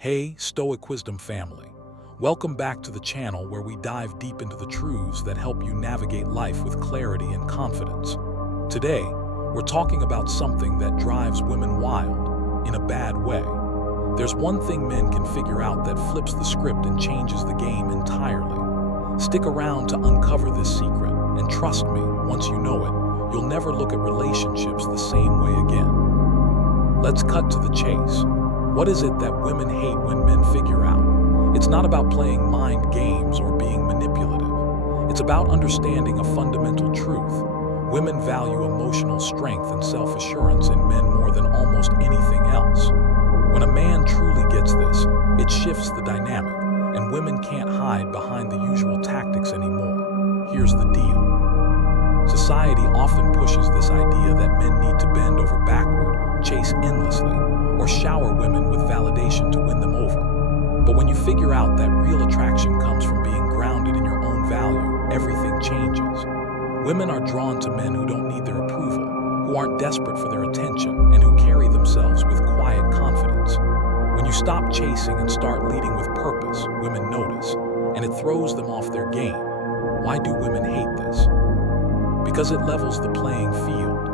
Hey, Stoic Wisdom family. Welcome back to the channel where we dive deep into the truths that help you navigate life with clarity and confidence. Today, we're talking about something that drives women wild, in a bad way. There's one thing men can figure out that flips the script and changes the game entirely. Stick around to uncover this secret, and trust me, once you know it, you'll never look at relationships the same way again. Let's cut to the chase. What is it that women hate when men figure out? It's not about playing mind games or being manipulative. It's about understanding a fundamental truth. Women value emotional strength and self-assurance in men more than almost anything else. When a man truly gets this, it shifts the dynamic, and women can't hide behind the usual tactics anymore. Here's the deal. Society often pushes this idea that men need to bend over backward, chase endlessly, or shower women with validation to win them over. But when you figure out that real attraction comes from being grounded in your own value, everything changes. Women are drawn to men who don't need their approval, who aren't desperate for their attention, and who carry themselves with quiet confidence. When you stop chasing and start leading with purpose, women notice, and it throws them off their game. Why do women hate this? Because it levels the playing field.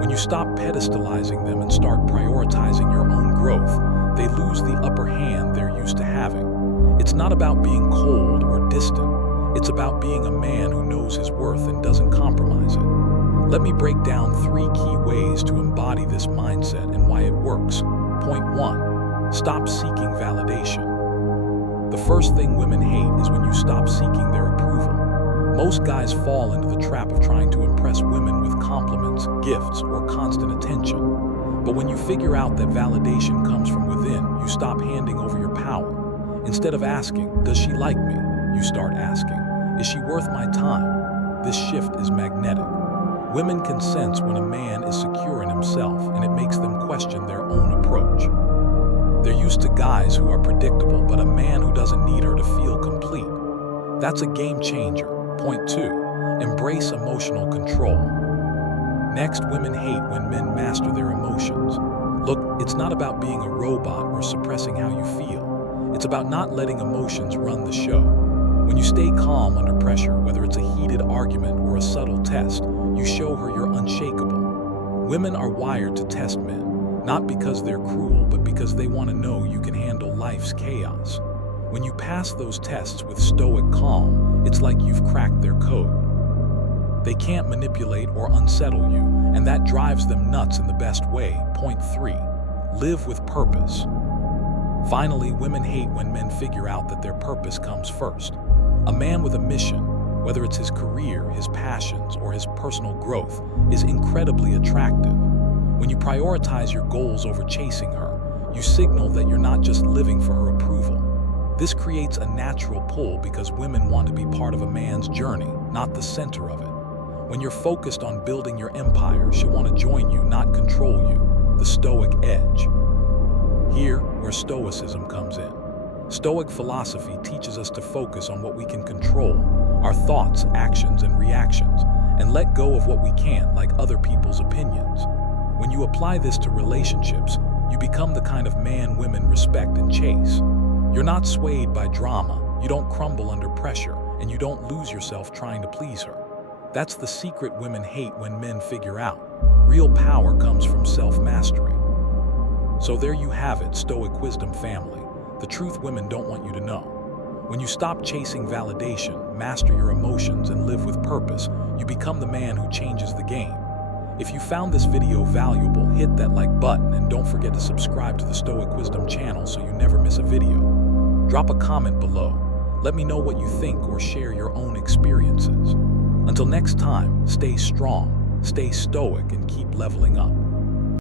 When you stop pedestalizing them and start prioritizing your own growth, they lose the upper hand they're used to having. It's not about being cold or distant. It's about being a man who knows his worth and doesn't compromise it. Let me break down 3 key ways to embody this mindset and why it works. Point 1. Stop seeking validation. The first thing women hate is when you stop seeking their approval. Most guys fall into the trap of trying to impress women with compliments, gifts, or constant attention. But when you figure out that validation comes from within, you stop handing over your power. Instead of asking, "Does she like me?" you start asking, "Is she worth my time?" This shift is magnetic. Women can sense when a man is secure in himself, and it makes them question their own approach. They're used to guys who are predictable, but a man who doesn't need her to feel complete. That's a game changer. Point 2. Embrace emotional control. Next, women hate when men master their emotions. Look, it's not about being a robot or suppressing how you feel. It's about not letting emotions run the show. When you stay calm under pressure, whether it's a heated argument or a subtle test, you show her you're unshakable. Women are wired to test men, not because they're cruel, but because they want to know you can handle life's chaos. When you pass those tests with stoic calm, it's like you've cracked their code. They can't manipulate or unsettle you, and that drives them nuts in the best way. Point 3. Live with purpose. Finally, women hate when men figure out that their purpose comes first. A man with a mission, whether it's his career, his passions, or his personal growth, is incredibly attractive. When you prioritize your goals over chasing her, you signal that you're not just living for her approval. This creates a natural pull because women want to be part of a man's journey, not the center of it. When you're focused on building your empire, she'll want to join you, not control you. The Stoic edge. Here, where Stoicism comes in. Stoic philosophy teaches us to focus on what we can control, our thoughts, actions, and reactions, and let go of what we can't, like other people's opinions. When you apply this to relationships, you become the kind of man women respect and chase. You're not swayed by drama, you don't crumble under pressure, and you don't lose yourself trying to please her. That's the secret women hate when men figure out. Real power comes from self-mastery. So there you have it, Stoic Wisdom family. The truth women don't want you to know. When you stop chasing validation, master your emotions, and live with purpose, you become the man who changes the game. If you found this video valuable, hit that like button and don't forget to subscribe to the Stoic Wisdom channel so you never miss a video. Drop a comment below. Let me know what you think or share your own experiences. Until next time, stay strong, stay stoic, and keep leveling up.